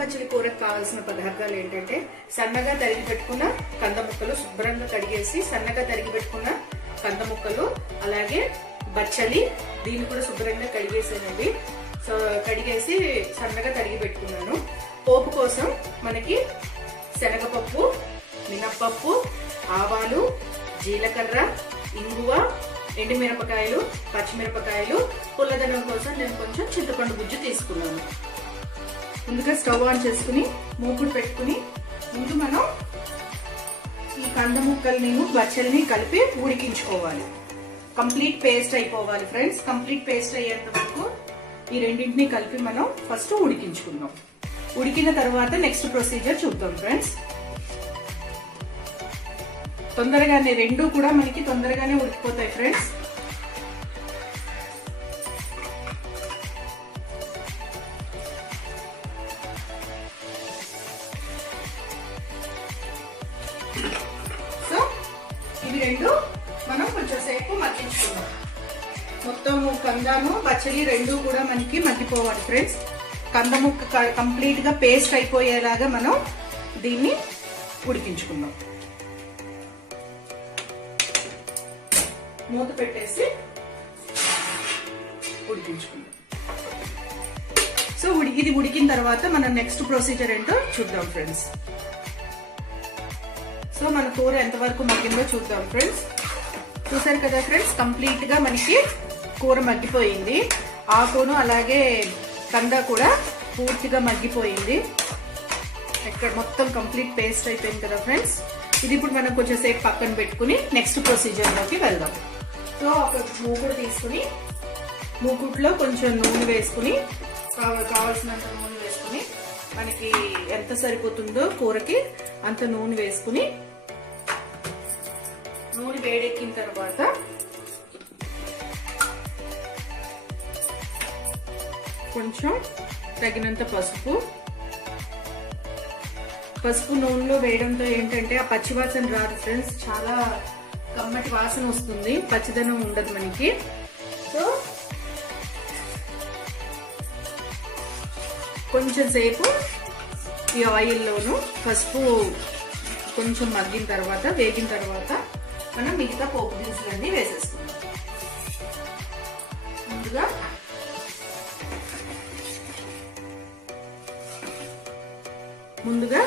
పచ్చడి కూరకు కావాల్సిన పదార్థాలు ఏంటంటే సన్నగా తరిగి పెట్టుకున్న కంద ముక్కలు, శుభ్రంగా కడిగేసి సన్నగా తరిగి పెట్టుకున్న కంద ముక్కలు, అలాగే బచ్చలి, దీన్ని కూడా శుభ్రంగా కడిగేసానండి. సో కడిగేసి సన్నగా తరిగి పెట్టుకున్నాను. పోపు కోసం మనకి శనగపప్పు, మినప్పప్పు, ఆవాలు, జీలకర్ర, ఇంగువ, ఎండుమిరపకాయలు, పచ్చిమిరపకాయలు, పుల్లదనం కోసం నేను కొంచెం చింతపండు గుజ్జు తీసుకున్నాను. ముందుగా స్టవ్ ఆన్ చేసుకుని మూకుడు పెట్టుకుని ముందు మనం ఈ కంద ముక్కల్ని బచ్చల్ని కలిపి ఉడికించుకోవాలి. కంప్లీట్ పేస్ట్ అయిపోవాలి ఫ్రెండ్స్. కంప్లీట్ పేస్ట్ అయ్యేంత వరకు ఈ రెండింటిని కలిపి మనం ఫస్ట్ ఉడికించుకుందాం. ఉడికిన తర్వాత నెక్స్ట్ ప్రొసీజర్ చూద్దాం ఫ్రెండ్స్. తొందరగానే రెండు కూడా మనకి తొందరగానే ఉడికిపోతాయి ఫ్రెండ్స్. సో ఇవి రెండు మనం కొంచెం సేపు మగ్గించుకుందాం. మొత్తం కందాము బచ్చలి రెండు కూడా మనకి మగ్గిపోవాలి ఫ్రెండ్స్. కంద ముక్క కంప్లీట్ గా పేస్ట్ అయిపోయేలాగా మనం దీన్ని ఉడికించుకుందాం. మూత పెట్టేసి ఉడికించుకుందాం. సో ఇది ఉడికిన తర్వాత మనం నెక్స్ట్ ప్రొసీజర్ ఏంటో చూద్దాం ఫ్రెండ్స్. సో మన కూర ఎంతవరకు మగ్గిందో చూద్దాం ఫ్రెండ్స్. చూసారు కదా ఫ్రెండ్స్, కంప్లీట్ గా మనకి కూర మగ్గిపోయింది. ఆకును అలాగే కంద కూడా పూర్తిగా మగ్గిపోయింది. ఇక్కడ మొత్తం కంప్లీట్ పేస్ట్ అయిపోయింది కదా ఫ్రెండ్స్. ఇది ఇప్పుడు మనం కొంచెం సేపు పక్కన పెట్టుకుని నెక్స్ట్ ప్రొసీజర్ లోకి వెళ్దాం. సో ఒక మూకుడు తీసుకుని మూకుడులో కొంచెం నూనె వేసుకుని కావాల్సినంత నూనె వేసుకుని మనకి ఎంత సరిపోతుందో కూరకి అంత నూనె వేసుకుని నూనె వేడెక్కిన తర్వాత కొంచెం తగినంత పసుపు నూనెలో వేయడంతో ఏంటంటే ఆ పచ్చివాసన రాదు ఫ్రెండ్స్. చాలా కమ్మటి వాసన వస్తుంది, పచ్చిదనం ఉండదు మనకి. సో కొంచెం సేపు ఈ ఆయిల్లోను పసుపు కొంచెం మగ్గిన తర్వాత వేగిన తర్వాత మనం మిగతా పోపు దినుసులన్నీ వేసేసుకుందాం. ముందుగా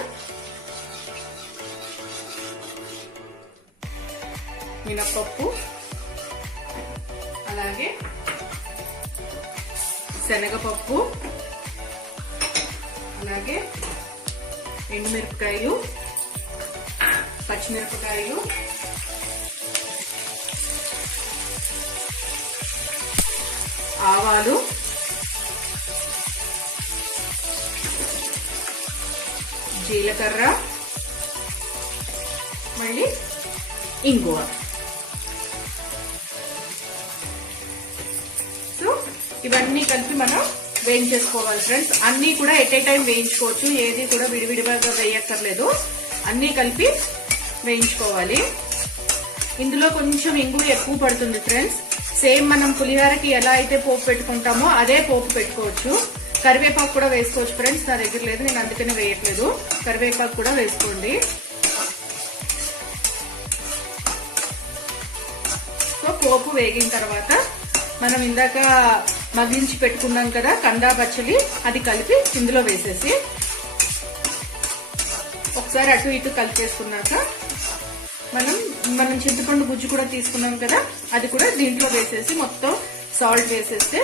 మినప్పప్పు, అలాగే శనగపప్పు, అలాగే ఎండుమిరపకాయలు, పచ్చిమిరపకాయలు, ఆవాలు, జీలకర్ర, మళ్ళీ ఇంగువ. సో ఇవన్నీ కలిపి మనం వేయించేసుకోవాలి ఫ్రెండ్స్. అన్ని కూడా ఎట్ ఏ టైం వేయించుకోవచ్చు, ఏది కూడా విడివిడిగా వేయక్కర్లేదు, అన్ని కలిపి వేయించుకోవాలి. ఇందులో కొంచెం ఇంగువ ఎక్కువ పడుతుంది ఫ్రెండ్స్. సేమ్ మనం పులిహోరకి ఎలా అయితే పోపు పెట్టుకుంటామో అదే పోపు పెట్టుకోవచ్చు. కరివేపాకు కూడా వేసుకోవచ్చు ఫ్రెండ్స్. నా దగ్గర లేదు, నేను అందుకనే వేయట్లేదు. కరివేపాకు కూడా వేసుకోండి. సో పోపు వేగిన తర్వాత మనం ఇందాక మగ్గించి పెట్టుకున్నాం కదా కందా పచ్చలి, అది కలిపి ఇందులో వేసేసి ఒకసారి అటు ఇటు కలిపేసుకున్నాక మనం చింతపండు గుజ్జు కూడా తీసుకున్నాం కదా, అది కూడా దీంట్లో వేసేసి మొత్తం సాల్ట్ వేసేస్తే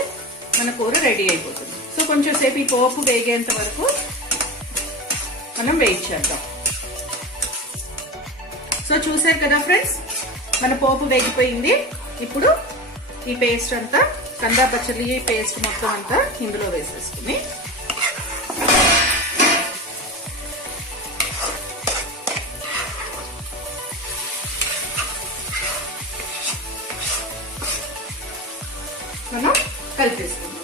మన కూర రెడీ అయిపోతుంది. సో కొంచెం సేపు ఈ పోపు వేగేంత వరకు మనం వెయిట్ చేద్దాం. సో చూసారు కదా ఫ్రెండ్స్, మన పోపు వేగిపోయింది. ఇప్పుడు ఈ పేస్ట్ అంతా కందా పచ్చలి పేస్ట్ మొత్తం అంతా ఇందులో వేసేసుకుని మనం కలిపేసుకుందాం.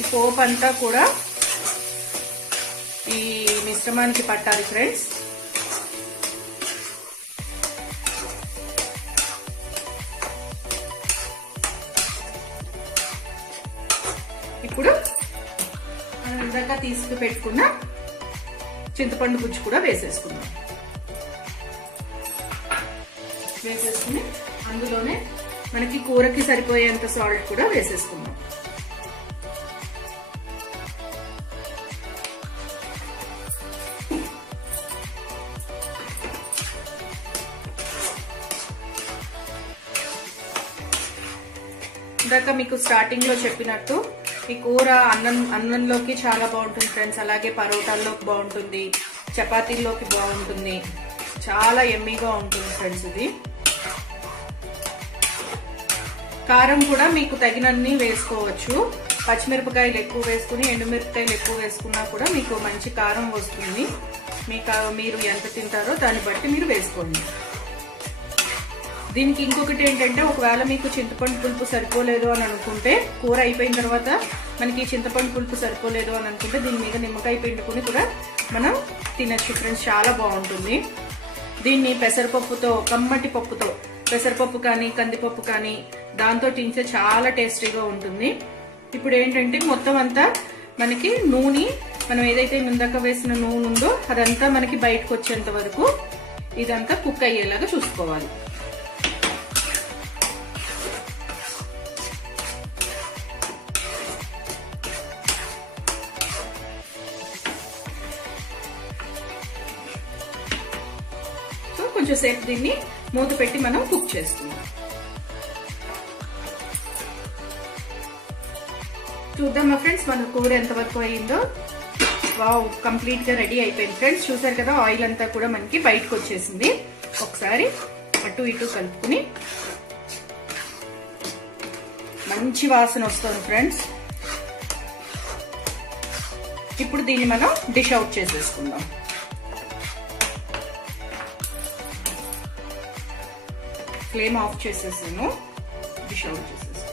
ఈ పోపు అంతా కూడా ఈ మిశ్రమానికి పట్టాలి ఫ్రెండ్స్. ఇప్పుడు మనం ఇందాక తీసుకు పెట్టుకున్న చింతపండు గుజ్జు కూడా వేసేసుకుందాం. వేసేసుకుని అందులోనే మనకి కూరకి సరిపోయేంత సాల్ట్ కూడా వేసేసుకుందాం. ఇందాక మీకు స్టార్టింగ్ లో చెప్పినట్టు ఈ కూర అన్నంలోకి చాలా బాగుంటుంది ఫ్రెండ్స్. అలాగే పరోటాల్లోకి బాగుంటుంది, చపాతీల్లోకి బాగుంటుంది, చాలా ఎమ్మీగా ఉంటుంది ఫ్రెండ్స్. ఇది కారం కూడా మీకు తగినన్ని వేసుకోవచ్చు. పచ్చిమిరపకాయలు ఎక్కువ వేసుకుని ఎండుమిరపకాయలు ఎక్కువ వేసుకున్నా కూడా మీకు మంచి కారం వస్తుంది. మీరు ఎంత తింటారో దాన్ని బట్టి మీరు వేసుకోండి. దీనికి ఇంకొకటి ఏంటంటే, ఒకవేళ మీకు చింతపండు పులుపు సరిపోలేదు అని అనుకుంటే, కూర అయిపోయిన తర్వాత మనకి చింతపండు పులుపు సరిపోలేదు అని అనుకుంటే దీని మీద నిమ్మకాయ పిండుకుని కూడా మనం తినచ్చు ఫ్రెండ్స్. చాలా బాగుంటుంది. దీన్ని పెసరపప్పుతో, కమ్మటి పప్పుతో, పెసరపప్పు కానీ కందిపప్పు కానీ దాంతో తింటే చాలా టేస్టీగా ఉంటుంది. ఇప్పుడు ఏంటంటే మొత్తం అంతా మనకి నూనె, మనం ఏదైతే ముందాక వేసిన నూనె ఉందో అదంతా మనకి బయటకు వచ్చేంత వరకు ఇదంతా కుక్ అయ్యేలాగా చూసుకోవాలి. కొంచెం సేపు దీన్ని మూత పెట్టి మనం కుక్ చేస్తున్నాం. చూద్దామా ఫ్రెండ్స్ మన కూర ఎంతవరకు అయిందో. వావ్, కంప్లీట్ గా రెడీ అయిపోయింది ఫ్రెండ్స్. చూసారు కదా, ఆయిల్ అంతా కూడా మనకి బయటకు వచ్చేసింది. ఒకసారి అటు ఇటు కలుపుకుని మంచి వాసన వస్తుంది ఫ్రెండ్స్. ఇప్పుడు దీన్ని మనం డిష్ అవుట్ చేసేసుకుందాం. ఫ్లేమ్ ఆఫ్ చేసేసాను, డిష్ అవుట్ చేసేసాను.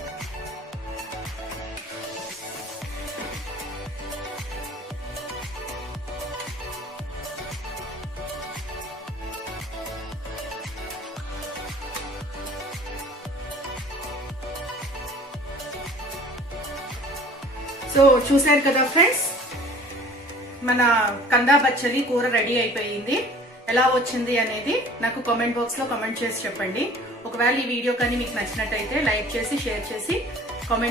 సో చూసారు కదా ఫ్రెండ్స్, మన కందా బచ్చలి కూర రెడీ అయిపోయింది. ఎలా వచ్చింది అనేది నాకు కామెంట్ బాక్స్ లో కామెంట్ చేసి చెప్పండి. ఒకవేళ ఈ వీడియో కానీ మీకు నచ్చినట్టయితే లైక్ చేసి, షేర్ చేసి, కామెంట్